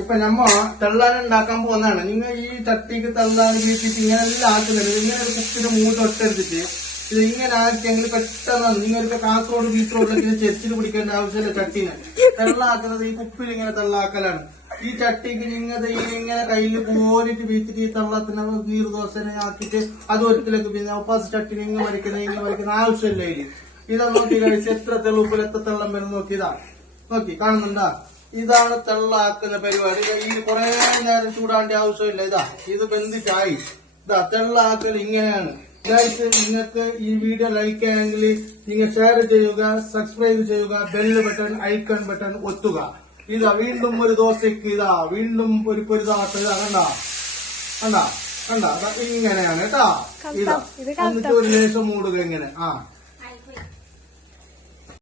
ഇപ്പൊ നമ്മ തെള്ളാൻ ഉണ്ടാക്കാൻ പോകുന്നതാണ്. നിങ്ങൾ ഈ ചട്ടിക്ക് തെള്ളാൻ വീട്ടിട്ട് ഇങ്ങനെ എല്ലാം ആക്കുന്നുണ്ട്. ഇങ്ങനെ ഒരു കുപ്പിന് മൂട്ട് ഒട്ടെടുത്തിട്ട് ഇത് ഇങ്ങനെ ആക്കിയെങ്കിൽ പെട്ടെന്ന് നിങ്ങൾക്ക് കാസർഗോഡ് ബീച്ച് റോഡിലേക്ക് ചെച്ചിൽ പിടിക്കേണ്ട ആവശ്യമില്ല. ചട്ടീനെ തെള്ളാക്കുന്നത് ഈ കുപ്പിയിൽ ഇങ്ങനെ തെള്ളാക്കലാണ്. ഈ ചട്ടിക്ക് നിങ്ങൾ ഇങ്ങനെ കയ്യിൽ കോരിട്ട് വീട്ടിട്ട് ഈ തെള്ളത്തിന് നീർദോശനെ ആക്കിയിട്ട് അത് ഒരിക്കലേക്ക് പിന്നെ ഒപ്പാസ് ചട്ടിന് ഇങ്ങനെ വരയ്ക്കുന്ന ആവശ്യമില്ല. ഇതാ നോക്കി കഴിച്ച് എത്ര തെള്ളുപ്പിൽ എത്ര തെള്ളം വരും നോക്കിയതാ. നോക്കി കാണുന്നുണ്ടാ? ഇതാണ് തെള്ളാക്കുന്ന പരിപാടി. ഈ കുറെ നേരം ചൂടാണ്ട ആവശ്യമില്ല. ഇതാ ഇത് ബന്ധിച്ചായി. ഇതാ തെള്ളാക്കൽ ഇങ്ങനെയാണ്. നിങ്ങൾക്ക് ഈ വീഡിയോ ലൈക്ക് ആയെങ്കിൽ നിങ്ങൾ ഷെയർ ചെയ്യുക, സബ്സ്ക്രൈബ് ചെയ്യുക, ബെല്ല് ബട്ടൺ ഐക്കൺ ബട്ടൺ ഒത്തുക. ഇതാ വീണ്ടും ഒരു ദോശയ്ക്ക് ഇതാ വീണ്ടും ഒരു പൊരുതാട്ട. ഇതാ കണ്ടാ കണ്ടാ കണ്ടാ ഇങ്ങനെയാണ് കേട്ടാ. ഇതാ എന്നിട്ട് ഒരു ലേശം മൂടുക ഇങ്ങനെ.